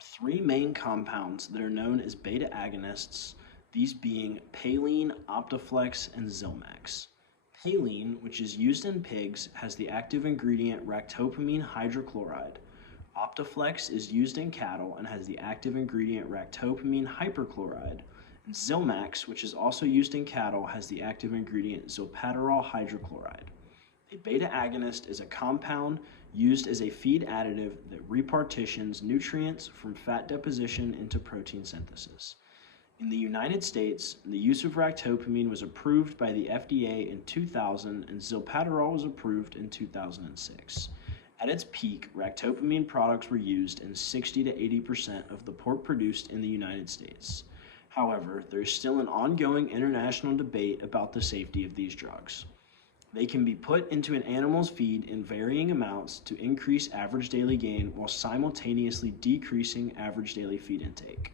are three main compounds that are known as beta agonists, these being Paline, Optiflex, and Zilmax. Paline, which is used in pigs, has the active ingredient ractopamine hydrochloride. Optiflex is used in cattle and has the active ingredient ractopamine hyperchloride. And Zilmax, which is also used in cattle, has the active ingredient zilpaterol hydrochloride. A beta agonist is a compound used as a feed additive that repartitions nutrients from fat deposition into protein synthesis. In the United States, the use of ractopamine was approved by the FDA in 2000 and zilpaterol was approved in 2006. At its peak, ractopamine products were used in 60 to 80% of the pork produced in the United States. However, there is still an ongoing international debate about the safety of these drugs. They can be put into an animal's feed in varying amounts to increase average daily gain while simultaneously decreasing average daily feed intake.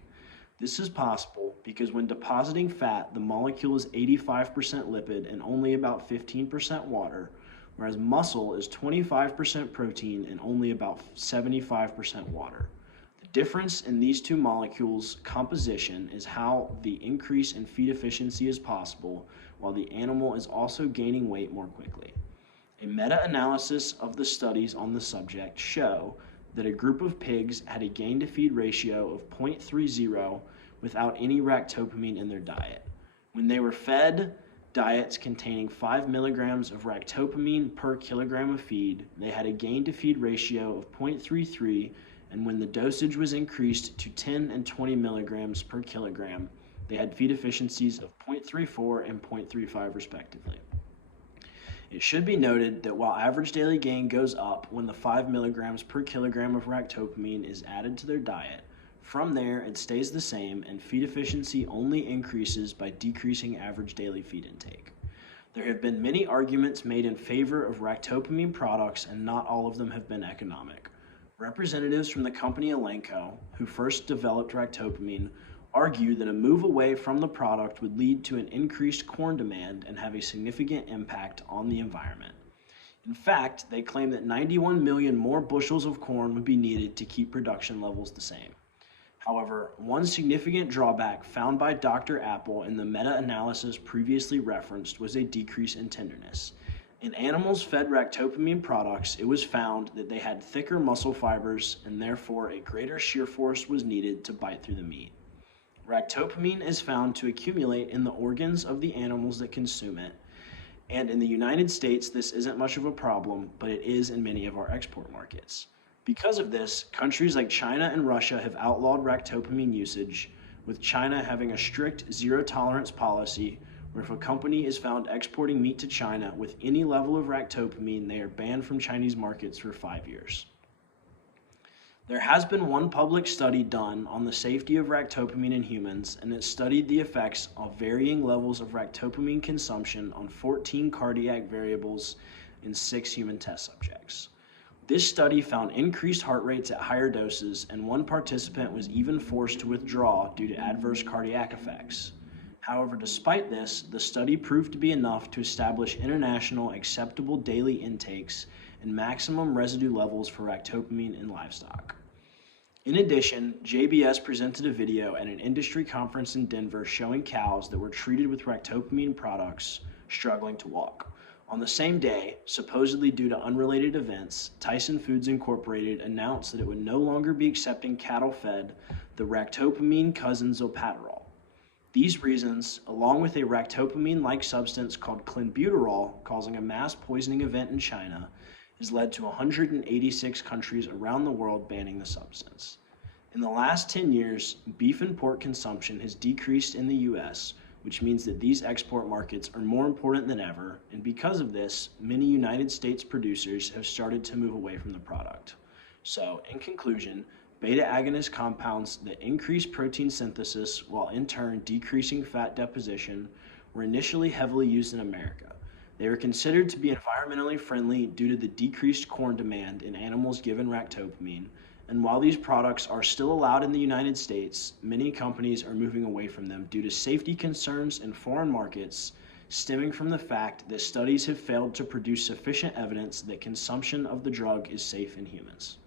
This is possible because when depositing fat, the molecule is 85% lipid and only about 15% water, whereas muscle is 25% protein and only about 75% water. The difference in these two molecules' composition is how the increase in feed efficiency is possible, while the animal is also gaining weight more quickly. A meta-analysis of the studies on the subject show that a group of pigs had a gain-to-feed ratio of 0.30 without any ractopamine in their diet. When they were fed diets containing 5 milligrams of ractopamine per kilogram of feed, they had a gain-to-feed ratio of 0.33, and when the dosage was increased to 10 and 20 milligrams per kilogram, they had feed efficiencies of 0.34 and 0.35 respectively. It should be noted that while average daily gain goes up when the 5 milligrams per kilogram of ractopamine is added to their diet, from there it stays the same and feed efficiency only increases by decreasing average daily feed intake. There have been many arguments made in favor of ractopamine products and not all of them have been economic. Representatives from the company Elanco, who first developed ractopamine, argue that a move away from the product would lead to an increased corn demand and have a significant impact on the environment. In fact, they claim that 91 million more bushels of corn would be needed to keep production levels the same. However, one significant drawback found by Dr. Apple in the meta-analysis previously referenced was a decrease in tenderness. In animals fed ractopamine products, it was found that they had thicker muscle fibers and therefore a greater shear force was needed to bite through the meat. Ractopamine is found to accumulate in the organs of the animals that consume it, and in the United States this isn't much of a problem, but it is in many of our export markets. Because of this, countries like China and Russia have outlawed ractopamine usage, with China having a strict zero-tolerance policy where if a company is found exporting meat to China with any level of ractopamine, they are banned from Chinese markets for 5 years. There has been one public study done on the safety of ractopamine in humans, and it studied the effects of varying levels of ractopamine consumption on 14 cardiac variables in 6 human test subjects. This study found increased heart rates at higher doses, and one participant was even forced to withdraw due to adverse cardiac effects. However, despite this, the study proved to be enough to establish international acceptable daily intakes and maximum residue levels for ractopamine in livestock. In addition, JBS presented a video at an industry conference in Denver showing cows that were treated with ractopamine products struggling to walk. On the same day, supposedly due to unrelated events, Tyson Foods Incorporated announced that it would no longer be accepting cattle fed the ractopamine cousin zilpaterol. These reasons, along with a ractopamine-like substance called clenbuterol causing a mass poisoning event in China, has led to 186 countries around the world banning the substance. In the last 10 years, beef and pork consumption has decreased in the US, which means that these export markets are more important than ever, and because of this, many United States producers have started to move away from the product. So, in conclusion, beta agonist compounds that increase protein synthesis while in turn decreasing fat deposition were initially heavily used in America. They were considered to be environmentally friendly due to the decreased corn demand in animals given ractopamine, and while these products are still allowed in the United States, many companies are moving away from them due to safety concerns in foreign markets stemming from the fact that studies have failed to produce sufficient evidence that consumption of the drug is safe in humans.